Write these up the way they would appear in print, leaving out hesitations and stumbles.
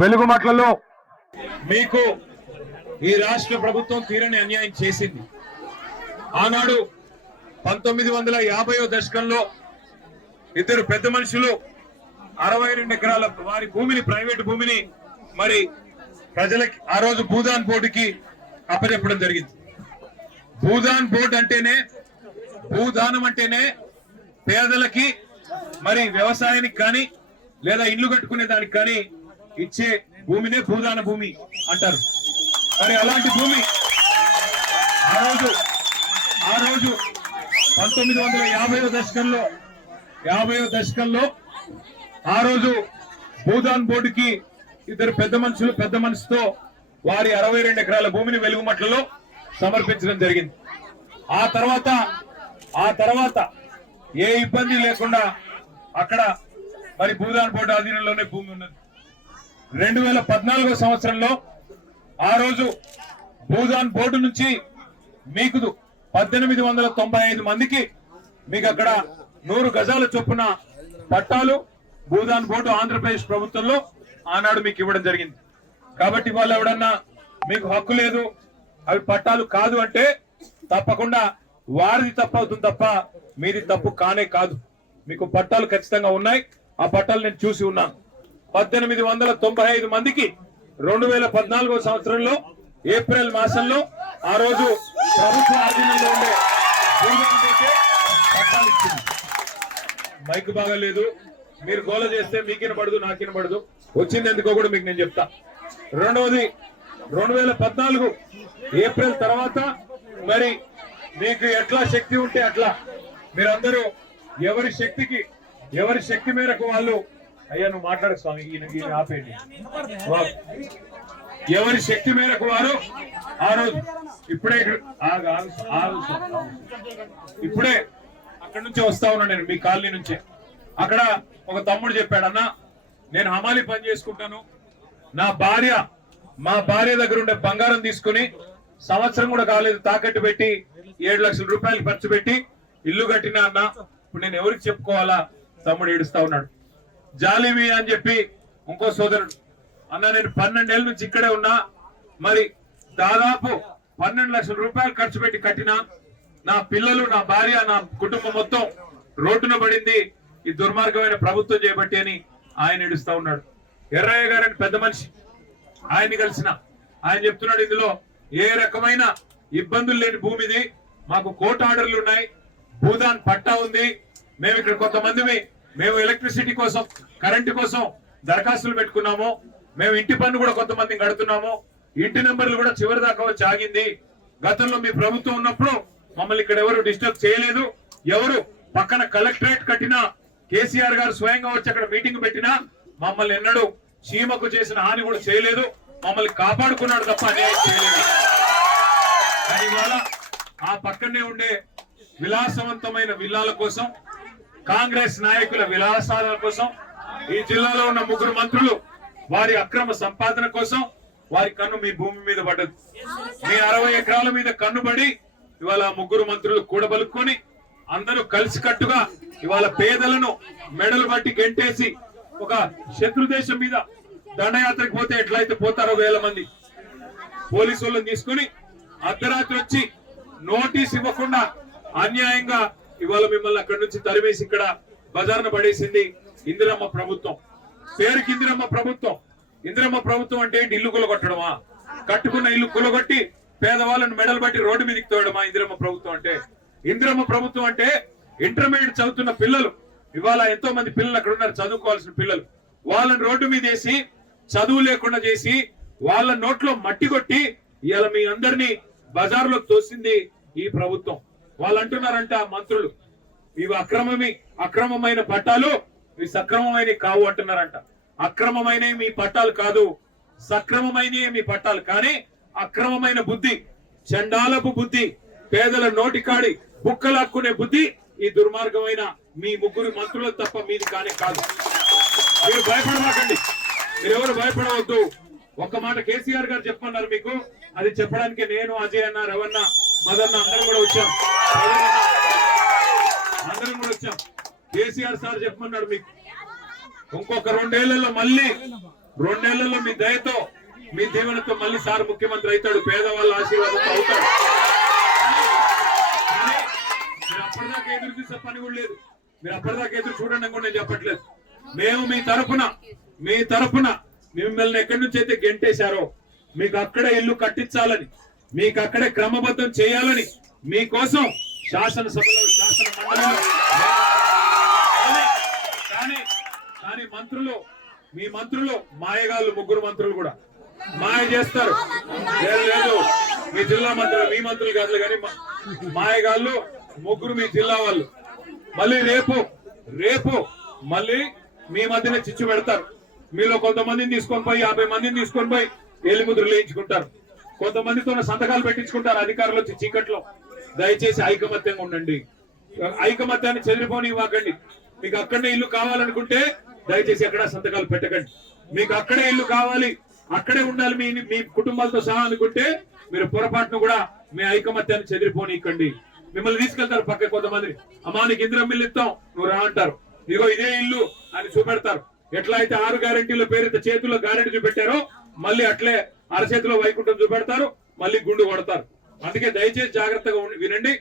వెలుగుమట్లలో మీకు ఈ రాష్ట్ర ప్రభుత్వం తీరని అన్యాయం చేసింది. ఆనాడు 1950వ దశకంలో ఇద్దరు పెద్ద మనుషులు 62 ఎకరాల వారి భూమిని, ప్రైవేట్ భూమిని మరి ప్రజలకి ఆ రోజు భూదాన్ బోర్డుకి అప్పచెప్పడం జరిగింది. భూదాన్ బోర్డు అంటేనే, భూదానం అంటేనే పేదలకి మరి వ్యవసాయానికి కానీ లేదా ఇల్లు కట్టుకునే దానికి కానీ ఇచ్చే భూమినే భూదాన భూమి అంటారు. మరి అలాంటి భూమి ఆ రోజు 1950వ దశకంలో ఆ రోజు భూదాన్ బోర్డుకి ఇద్దరు పెద్ద మనసుతో వారి 62 ఎకరాల భూమిని వెలుగుమట్లలో సమర్పించడం జరిగింది. ఆ తర్వాత ఏ ఇబ్బంది లేకుండా అక్కడ మరి భూదాన్ బోర్డు ఆధీనంలోనే భూమి ఉన్నది. 2014వ సంవత్సరంలో ఆ రోజు భూదాన్ బోర్డు నుంచి మీకు 1895 మందికి మీకు అక్కడ 100 గజాల చొప్పున పట్టాలు భూదాన్ బోర్డు ఆంధ్రప్రదేశ్ ప్రభుత్వంలో ఆనాడు మీకు ఇవ్వడం జరిగింది. కాబట్టి వాళ్ళు ఎవడన్నా మీకు హక్కు లేదు, అవి పట్టాలు కాదు అంటే తప్పకుండా వారిది తప్పు అవుతుంది తప్ప మీది తప్పు కానే కాదు. మీకు పట్టాలు ఖచ్చితంగా ఉన్నాయి. ఆ పట్టాలు నేను చూసి ఉన్నాను. 1895 మందికి 2014వ సంవత్సరంలో ఏప్రిల్ మాసంలో ఆ రోజు ప్రభుత్వ ఆధీనంలో ఉండే పట్టాలు ఇచ్చింది. మైక్ బాగాలేదు, మీరు గోల చేస్తే మీకినబడదు, నాకినబడదు. వచ్చింది ఎందుకో కూడా మీకు నేను చెప్తా. రెండవది 2014 ఏప్రిల్ తర్వాత మరి మీకు ఎట్లా శక్తి ఉంటే అట్లా మీరందరూ ఎవరి శక్తి మేరకు వాళ్ళు, అయ్యా నువ్వు మాట్లాడు స్వామి, ఈయన ఆపేయండి. ఎవరి శక్తి మేరకు వారు ఆ రోజు ఇప్పుడే అక్కడి నుంచే వస్తా ఉన్నా నేను, మీ కాలనీ నుంచే. అక్కడ ఒక తమ్ముడు చెప్పాడు, అన్న నేను హమాలి పని చేసుకుంటాను, మా భార్య దగ్గర ఉండే బంగారం తీసుకుని సంవత్సరం కూడా కాలేదు తాకట్టు పెట్టి 7 లక్షల రూపాయలు ఖర్చు పెట్టి ఇల్లు కట్టినా అన్న. ఇప్పుడు నేను ఎవరికి చెప్పుకోవాలా? తమ్ముడు ఏడుస్తా ఉన్నాడు. జాలిమి అని చెప్పి ఇంకో సోదరుడు, అన్న నేను 12 ఏళ్ళ నుంచి ఇక్కడే ఉన్నా, మరి దాదాపు 12 లక్షల రూపాయలు ఖర్చు పెట్టి కట్టినా, నా పిల్లలు, నా భార్య, నా కుటుంబం మొత్తం రోడ్డున పడింది ఈ దుర్మార్గమైన ప్రభుత్వం చేయబట్టి అని ఆయన ఏడుస్తా ఉన్నాడు. ఎర్రయ్య గారని పెద్ద మనిషి, ఆయన్ని కలిసిన ఆయన చెప్తున్నాడు, ఇందులో ఏ రకమైన ఇబ్బందులు లేని భూమిది, మాకు కోర్టు ఆర్డర్లు ఉన్నాయి, భూదాన్ పట్టా ఉంది, మేము ఇక్కడ కొంతమంది మేము ఎలక్ట్రిసిటీ కోసం, కరెంటు కోసం దరఖాస్తులు పెట్టుకున్నాము, మేము ఇంటి పన్ను కూడా కొంతమంది కడుతున్నాము, ఇంటి నెంబర్లు కూడా చివరి దాకా వచ్చి ఆగింది. గతంలో మీ ప్రభుత్వం ఉన్నప్పుడు మమ్మల్ని ఇక్కడ ఎవరు డిస్టర్బ్ చేయలేదు, ఎవరు పక్కన కలెక్టరేట్ కట్టినా, కేసీఆర్ గారు స్వయంగా వచ్చి అక్కడ మీటింగ్ పెట్టినా మమ్మల్ని ఎన్నడూ చీమకు చేసిన హాని కూడా చేయలేదు, మమ్మల్ని కాపాడుకున్నాడు తప్ప అన్యాయం చేయలేదు. కానీ ఇవాళ ఆ పక్కనే ఉండే విలాసవంతమైన విల్లాల కోసం, కాంగ్రెస్ నాయకుల విలాసాల కోసం, ఈ జిల్లాలో ఉన్న 3 మంత్రులు వారి అక్రమ సంపాదన కోసం వారి కన్ను మీ భూమి మీద పడ్డది. మీ 60 ఎకరాల మీద కన్నుబడి ఇవాళ 3 మంత్రులు కూడబలుక్కొని అందరూ కలిసికట్టుగా ఇవాళ పేదలను మెడలు బట్టి గెంటేసి ఒక శత్రు దేశం మీద దండయాత్రకు పోతే ఎట్లయితే పోతారో 1000 మంది పోలీసు వాళ్ళని తీసుకుని అర్ధరాత్రి వచ్చి నోటీస్ ఇవ్వకుండా అన్యాయంగా ఇవాళ మిమ్మల్ని అక్కడి నుంచి తరిమేసి ఇక్కడ బజార్ను పడేసింది ఇందిరమ్మ ప్రభుత్వం. పేరుకి ఇందిరమ్మ ప్రభుత్వం. ఇందిరమ్మ ప్రభుత్వం అంటే ఏంటి? ఇల్లు కూలగొట్టడమా? కట్టుకున్న ఇల్లు కూలగొట్టి పేదవాళ్ళను మెడలు బట్టి రోడ్డు మీదకి తోయడమా ఇందిరమ్మ ప్రభుత్వం అంటే? ఇందిరమ్మ ప్రభుత్వం అంటే ఇంటర్మీడియట్ చదువుతున్న పిల్లలు, ఇవాళ ఎంతో మంది పిల్లలు అక్కడ ఉన్నారు, చదువుకోవాల్సిన పిల్లలు, వాళ్ళని రోడ్డు మీద వేసి చదువు లేకుండా చేసి వాళ్ళ నోట్లో మట్టి కొట్టి ఇవాళ మీ అందరినీ బజార్లోకి తోసింది ఈ ప్రభుత్వం. వాళ్ళు అంటున్నారంట మంత్రులు, ఇవి అక్రమమైన పట్టాలు, ఇవి సక్రమమైన కావు అంటున్నారంట. అక్రమమైన మీ పట్టాలు కాదు, సక్రమమైన మీ పట్టాలు. కానీ అక్రమమైన బుద్ధి, చండాలపు బుద్ధి, పేదల నోటికాడి బుక్కలాక్కునే బుద్ధి ఈ దుర్మార్గమైన మీ 3 మంత్రులు తప్ప మీది కానే కాదు. మీరు భయపడమాకండి, మీరెవరు భయపడవద్దు. ఒక్క మాట కేసీఆర్ గారు చెప్పమన్నారు మీకు, అది చెప్పడానికి నేను, అజయ్ అన్న, రవణ, మదన్న అందరం కూడా వచ్చాం. కేసీఆర్ సార్ చెప్పమన్నాడు మీకు, ఇంకొక 2 ఏళ్లలో మళ్ళీ 2 నెలల్లో మీ దయతో మీ దీవెనతో మళ్ళీ సార్ ముఖ్యమంత్రి అవుతాడు, పేదవాళ్ళ ఆశీర్వాదంతో అవుతాడు. మీరు అప్పటిదాకా ఎదురు చూసే పని కూడా లేదు. మీరు అప్పటిదాకా ఎదురు చూడండి కూడా నేను చెప్పట్లేదు. మేము మీ తరఫున మిమ్మల్ని ఎక్కడి నుంచి అయితే గెంటేశారో మీకు అక్కడే ఇల్లు కట్టించాలని, మీకు అక్కడే క్రమబద్ధం చేయాలని మీకోసం శాసనసభలో శాసన మండలిలో కానీ మీ మంత్రులు మాయగాళ్ళు, 3 మంత్రులు కూడా మాయ చేస్తారు. లేదు మీ జిల్లా మంత్రులు, మీ మంత్రులు కాదు కానీ మాయగాళ్ళు 3 మీ జిల్లా వాళ్ళు. మళ్ళీ రేపు మళ్ళీ మీ మధ్యనే చిచ్చు పెడతారు. మీలో కొంతమందిని తీసుకొని పోయి 50 మందిని తీసుకొని పోయి ఎలిముద్రలు వేయించుకుంటారు. కొంతమందితో సంతకాలు పెట్టించుకుంటారు అధికారులు వచ్చి చీకట్లో. దయచేసి ఐకమత్యంగా ఉండండి. ఐకమత్యాన్ని చెదిరిపోని ఇవ్వకండి. మీకు అక్కడనే ఇల్లు కావాలనుకుంటే దయచేసి ఎక్కడ సంతకాలు పెట్టకండి. మీకు అక్కడే ఇల్లు కావాలి, అక్కడే ఉండాలి మీ కుటుంబాలతో సహా అనుకుంటే మీరు పొరపాటును కూడా మీ ఐకమత్యాన్ని చెదిరిపోనికండి. మిమ్మల్ని తీసుకెళ్తారు పక్క కొంతమంది, అమ్మా నీకు ఇందిరా మిల్లు ఇస్తాం నువ్వు రా అంటారు. ఇదిగో ఇదే ఇల్లు అని చూపెడతారు. ఎట్లా అయితే 6 గ్యారెంటీల పేరుతో చేతుల్లో గ్యారెంటీ చూపెట్టారో మళ్ళీ అట్లే అరచేతిలో వైకుంఠం చూపెడతారు, మళ్ళీ గుండు కొడతారు. అందుకే దయచేసి జాగ్రత్తగా వినండి.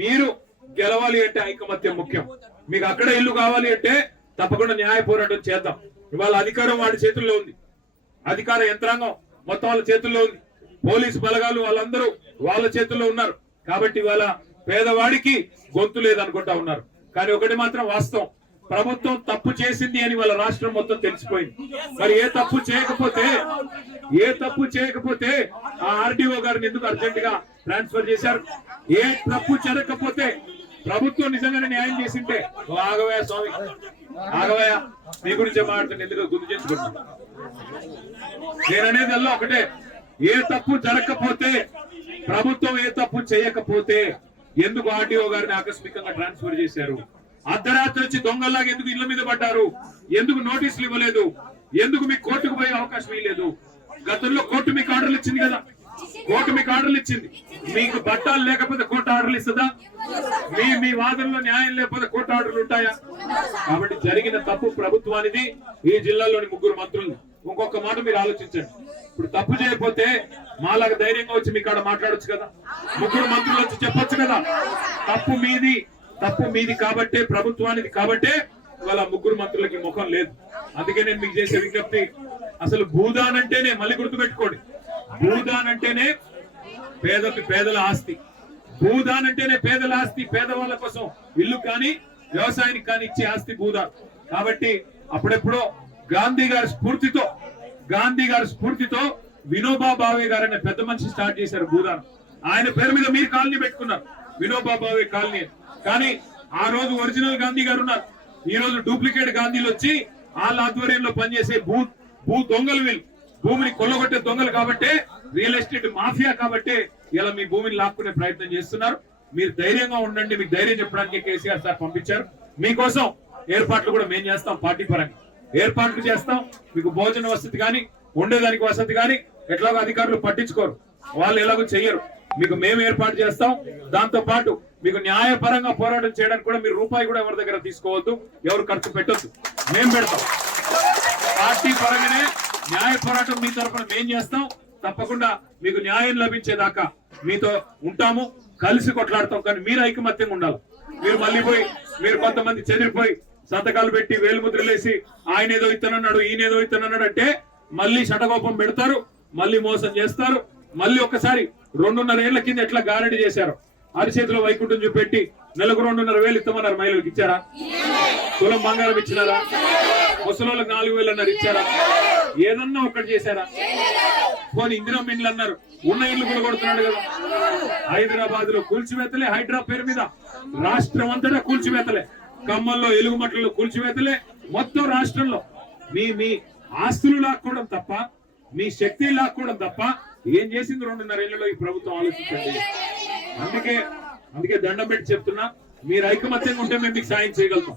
మీరు గెలవాలి అంటే ఐకమత్యం ముఖ్యం. మీకు అక్కడ ఇల్లు కావాలి అంటే తప్పకుండా న్యాయ పోరాటం చేద్దాం. ఇవాళ అధికారం వాడి చేతుల్లో ఉంది, అధికార యంత్రాంగం మొత్తం వాళ్ళ చేతుల్లో ఉంది, పోలీసు బలగాలు వాళ్ళందరూ వాళ్ళ చేతుల్లో ఉన్నారు. కాబట్టి ఇవాళ పేదవాడికి గొంతు లేదనుకుంటా ఉన్నారు. కానీ ఒకటి మాత్రం వాస్తవం, ప్రభుత్వం తప్పు చేసింది అని వాళ్ళ రాష్ట్రం మొత్తం తెలిసిపోయింది. మరి ఏ తప్పు చేయకపోతే ఆ ఆర్డీఓ గారిని ఎందుకు అర్జెంట్ గా ట్రాన్స్ఫర్ చేశారు? ఏ తప్పు జరగకపోతే ప్రభుత్వం నిజంగానే న్యాయం చేసింటే ఆగవయ్య స్వామి, ఆగవయ్య మీ గురించే మాట్లాడుతుంది, ఎందుకు గుర్తు చేసుకుంటున్నా. నేననేది అల్లా ఒకటే, ఏ తప్పు జరగకపోతే ప్రభుత్వం ఏ తప్పు చేయకపోతే ఎందుకు ఆర్డీఓ గారిని ఆకస్మికంగా ట్రాన్స్ఫర్ చేశారు? అర్ధరాత్రి వచ్చి దొంగల్లాగా ఎందుకు ఇళ్ల మీద పడ్డారు? ఎందుకు నోటీసులు ఇవ్వలేదు? ఎందుకు మీకు కోర్టుకు పోయే అవకాశం ఇవ్వలేదు? గతంలో కోర్టు మీకు ఆర్డర్లు ఇచ్చింది కదా, కోర్టు మీకు ఆర్డర్లు ఇచ్చింది. మీకు బట్టాలు లేకపోతే కోర్టు ఆర్డర్లు ఇస్తుందా? మీ వాదనలో న్యాయం లేకపోతే కోర్టు ఆర్డర్లు ఉంటాయా? కాబట్టి జరిగిన తప్పు ప్రభుత్వానిది, ఈ జిల్లాలోని 3 మంత్రులు. ఇంకొక మాట మీరు ఆలోచించండి. ఇప్పుడు తప్పు చేయకపోతే మాలాగా ధైర్యంగా వచ్చి మీ కాడ మాట్లాడొచ్చు కదా, 3 మంత్రులు వచ్చి చెప్పొచ్చు కదా తప్పు మీది కాబట్టే, ప్రభుత్వానికి కాబట్టే ఇవాళ 3 మంత్రులకి ముఖం లేదు. అందుకే నేను మీకు చేసే విజ్ఞప్తి, అసలు భూదాన్ అంటేనే, మళ్ళీ గుర్తుపెట్టుకోండి, భూదాన్ అంటేనే పేదల ఆస్తి. భూదాన్ అంటేనే పేదల ఆస్తి, పేదవాళ్ళ కోసం ఇల్లు కానీ వ్యవసాయానికి కానీ ఇచ్చే ఆస్తి భూదాన్. కాబట్టి అప్పుడెప్పుడో గాంధీ గారి స్ఫూర్తితో వినోబా భావే గారు అనే పెద్ద మనిషి స్టార్ట్ చేశారు భూదాన్. ఆయన పేరు మీద మీరు కాలనీ పెట్టుకున్నారు, వినోబా భావే కాలనీ. కానీ ఆ రోజు ఒరిజినల్ గాంధీ గారు ఉన్నారు, ఈ రోజు డూప్లికేట్ గాంధీలు వచ్చి వాళ్ళ ఆధ్వర్యంలో పనిచేసే భూ దొంగలు, వీళ్ళు భూమిని కొల్లగొట్టే దొంగలు కాబట్టి, రియల్ ఎస్టేట్ మాఫియా కాబట్టి ఇలా మీ భూమిని లాక్కునే ప్రయత్నం చేస్తున్నారు. మీరు ధైర్యంగా ఉండండి. మీకు ధైర్యం చెప్పడానికి కేసీఆర్ సార్ పంపించారు. మీకోసం ఏర్పాట్లు కూడా మేము చేస్తాం, పార్టీ పరంగా ఏర్పాట్లు చేస్తాం. మీకు భోజన వసతి కానీ ఉండేదానికి వసతి కానీ ఎట్లాగో అధికారులు పట్టించుకోరు, వాళ్ళు ఎలాగో చెయ్యరు. మీకు మేము ఏర్పాటు చేస్తాం. దాంతో పాటు మీకు న్యాయపరంగా పోరాటం చేయడానికి కూడా మీరు రూపాయి కూడా ఎవరి దగ్గర తీసుకోవద్దు, ఎవరు ఖర్చు పెట్టొద్దు, మేము పెడతాం. పార్టీ పరంగానే న్యాయ పోరాటం మీ తరఫున మేం చేస్తాం. తప్పకుండా మీకు న్యాయం లభించేదాకా మీతో ఉంటాము, కలిసి కొట్లాడతాం. కానీ మీరు ఐకమత్యంగా ఉండాలి. మీరు మళ్ళీ మీరు కొంతమంది చెదిరిపోయి సంతకాలు పెట్టి వేలుముద్రలేసి ఆయన ఏదో ఇత్తనన్నాడు, ఈయనేదో ఇత్తనన్నాడు అంటే మళ్ళీ షటకోపం పెడతారు, మళ్ళీ మోసం చేస్తారు. మళ్ళీ ఒక్కసారి 2.5 ఏళ్ల కింద ఎట్లా గ్యారెంటీ చేశారు, అరిచేతిలో వైకుంఠం చూపెట్టి నెలకు 2.5 ఇస్తామన్నారు. మహిళలకు ఇచ్చారా? తులం బంగారం ఇచ్చినారా? ముసలోళ్ళకి 4,000 అన్నారు, ఇచ్చారా? ఏదన్నా ఒక్కటి చేశారా? పోనీ ఇందిరా మిల్లు అన్నారు, ఉన్న ఇల్లు కూడా కొడుతున్నాడు కదా. హైదరాబాద్ లో కూల్చివేతలే, హైడ్రా పేరు మీద రాష్ట్రం అంతటా కూల్చివేతలే, ఖమ్మంలో ఎలుగుమట్లలో కూల్చివేతలే. మొత్తం రాష్ట్రంలో మీ ఆస్తులు లాక్కోవడం తప్ప, మీ శక్తి లాక్కోవడం తప్ప ఏం చేసింది 2.5 ఏళ్లలో ఈ ప్రభుత్వం? ఆలోచించండి. అందుకే దండం పెట్టి చెప్తున్నా, మీరు ఐకమత్యంగా ఉంటే మేము మీకు సాయం చేయగలుగుతాం.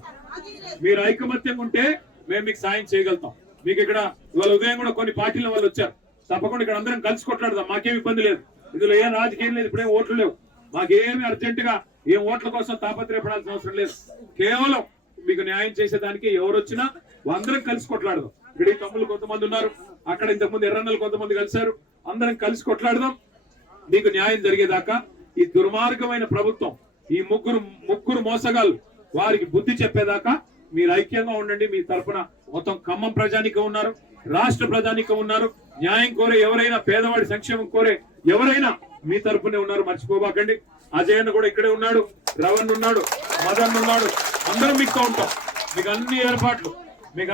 మీరు ఐకమత్యంగా ఉంటే మేము మీకు సాయం చేయగలుగుతాం. మీకు ఇక్కడ ఇవాళ ఉదయం కూడా కొన్ని పార్టీల వాళ్ళు వచ్చారు. తప్పకుండా ఇక్కడ అందరం కలిసి కొట్లాడదాం, మాకేం ఇబ్బంది లేదు. ఇందులో ఏం రాజకీయం లేదు, ఇప్పుడేం ఓట్లు లేవు. మాకేమి అర్జెంట్ గా ఏం ఓట్ల కోసం తాపత్రయపడాల్సిన అవసరం లేదు. కేవలం మీకు న్యాయం చేసేదానికి ఎవరు వచ్చినా అందరం కలిసి కొట్లాడదాం. ఇక్కడ ఈ తమ్ముళ్ళు కొంతమంది ఉన్నారు, అక్కడ ఇంతకుముందు ఎర్రన్నలు కొంతమంది కలిశారు. అందరం కలిసి కొట్లాడదాం, మీకు న్యాయం జరిగేదాకా. ఈ దుర్మార్గమైన ప్రభుత్వం, ఈ ముగ్గురు మోసగాళ్ళు వారికి బుద్ధి చెప్పేదాకా మీరు ఐక్యంగా ఉండండి. మీ తరఫున మొత్తం ఖమ్మం ప్రజానికం ఉన్నారు, రాష్ట్ర ప్రజానికం ఉన్నారు, న్యాయం కోరే ఎవరైనా, పేదవాడి సంక్షేమం కోరే ఎవరైనా మీ తరఫునే ఉన్నారు, మర్చిపోబాకండి. అజయ్ అన్న కూడా ఇక్కడే ఉన్నాడు, రవణ్ ఉన్నాడు, మదన్ ఉన్నాడు, అందరం మీకు ఉంటాం. మీకు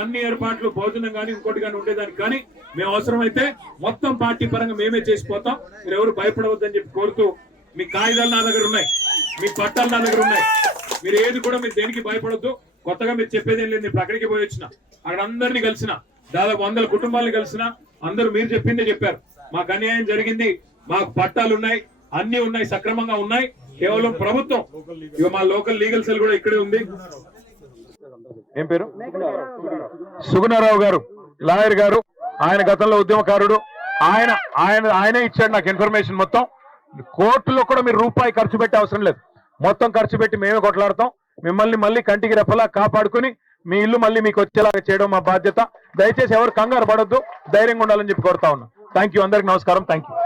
అన్ని ఏర్పాట్లు భోజనం కానీ ఇంకోటి కానీ ఉండేదానికి కానీ మేము అవసరమైతే మొత్తం పార్టీ పరంగా మేమే చేసిపోతాం. మీరు ఎవరు భయపడవద్దని చెప్పి కోరుతూ, మీ కాగితాలు నా దగ్గర ఉన్నాయి, మీ పట్టాలు నా దగ్గర ఉన్నాయి, మీరు ఏది కూడా మీరు దేనికి భయపడొద్దు. కొత్తగా మీరు చెప్పేది ఏం లేదు. ఇప్పుడు అక్కడికి పోయి వచ్చిన, అక్కడ అందరినీ కలిసిన, దాదాపు 100 కుటుంబాలను కలిసిన, అందరూ మీరు చెప్పిందే చెప్పారు. మాకు అన్యాయం జరిగింది, మాకు పట్టాలు ఉన్నాయి, అన్ని ఉన్నాయి, సక్రమంగా ఉన్నాయి. కేవలం ప్రభుత్వం, ఇక మా లోకల్ లీగల్ సెల్ కూడా ఇక్కడే ఉంది. ఏం పేరు? సుగుణారావు గారు, లాయర్ గారు. ఆయన గతంలో ఉద్యమకారుడు. ఆయనే ఇచ్చాడు నాకు ఇన్ఫర్మేషన్ మొత్తం. కోర్టులో కూడా మీరు రూపాయి ఖర్చు పెట్టే అవసరం లేదు, మొత్తం ఖర్చు పెట్టి మేమే కొట్లాడతాం. మిమ్మల్ని మళ్ళీ కంటికి రెప్పలా కాపాడుకుని మీ ఇల్లు మళ్ళీ మీకు వచ్చేలాగా చేయడం మా బాధ్యత. దయచేసి ఎవరు కంగారు పడొద్దు, ధైర్యంగా ఉండాలని చెప్పి కోరుతా ఉన్నాం. థ్యాంక్ యూ, అందరికి నమస్కారం. Thank you.